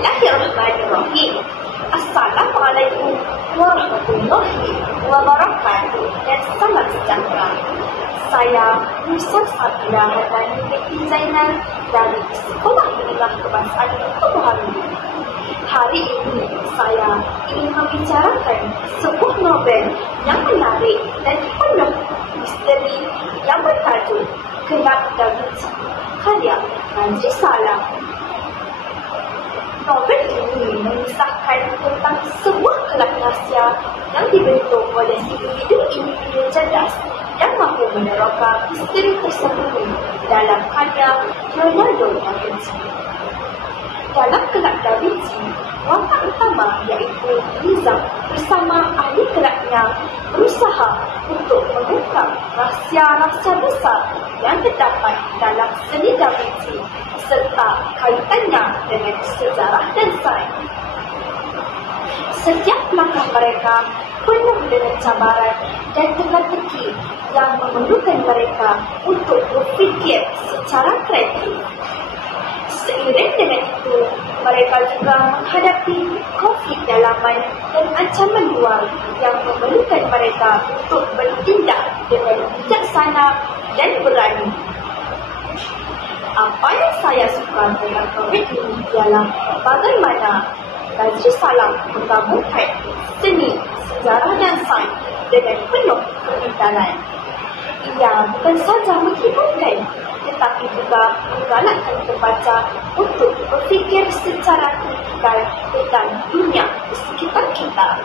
Bismillahirrahmanirrahim. Assalamualaikum warahmatullahi wabarakatuh dan salam sejahtera. Saya Nusrat Sabila Hadani binti Zainal dari Sekolah Menengah Kebangsaan Pemahami. Hari ini saya ingin membicarakan sebuah novel yang menarik dan penuh misteri yang bertajuk Kelab Da Vinci karya Najib Salam. Novel ini mengisahkan tentang sebuah kelab rahsia yang dibentuk oleh individu cerdas yang mampu meneroka misteri tersembunyi dalam karya Leonardo da Vinci. Dalam kelab Da Vinci, watak utama iaitu Nizam bersama ahli kelabnya berusaha untuk mengungkap rahsia-rahsia besar yang terdapat dalam seni Da Vinci serta kaitannya dengan sejarah dan sains. Setiap langkah mereka penuh dengan cabaran dan teka-teki yang memerlukan mereka untuk berfikir secara kreatif. Seiring dengan itu, mereka juga menghadapi konflik dalaman dan ancaman luar yang memerlukan mereka untuk bertindak dengan bijaksana dan berani. Apa yang saya suka dalam novel ini ialah bagaimana Najib Salam menggabungkan seni, sejarah dan sains dengan penuh kepintaran. Ia bukan saja menghiburkan, tetapi juga menggalakkan pembaca untuk berfikir secara kritikal tentang dunia di sekitar kita.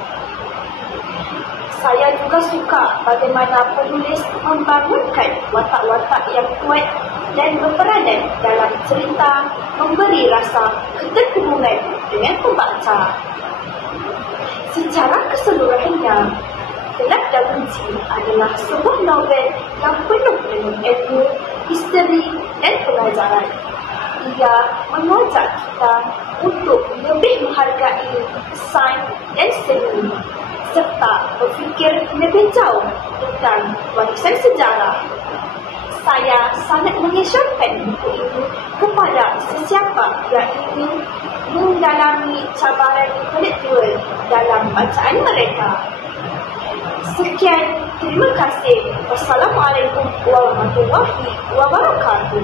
Saya juga suka bagaimana penulis membangunkan watak-watak yang kuat dan berperanan dalam cerita, memberi rasa keterhubungan dengan pembaca. Secara keseluruhannya, Kelab Da Vinci adalah sebuah novel yang penuh dengan ilmu, misteri dan pengajaran. Ia mengajak kita untuk lebih menghargai sains dan seni serta berfikir lebih jauh tentang warisan sejarah. Saya sangat mengesyorkan buku ini kepada sesiapa yang ingin mendalami cabaran intelektual dalam bacaan mereka. Sekian, terima kasih. Wassalamualaikum warahmatullahi wabarakatuh.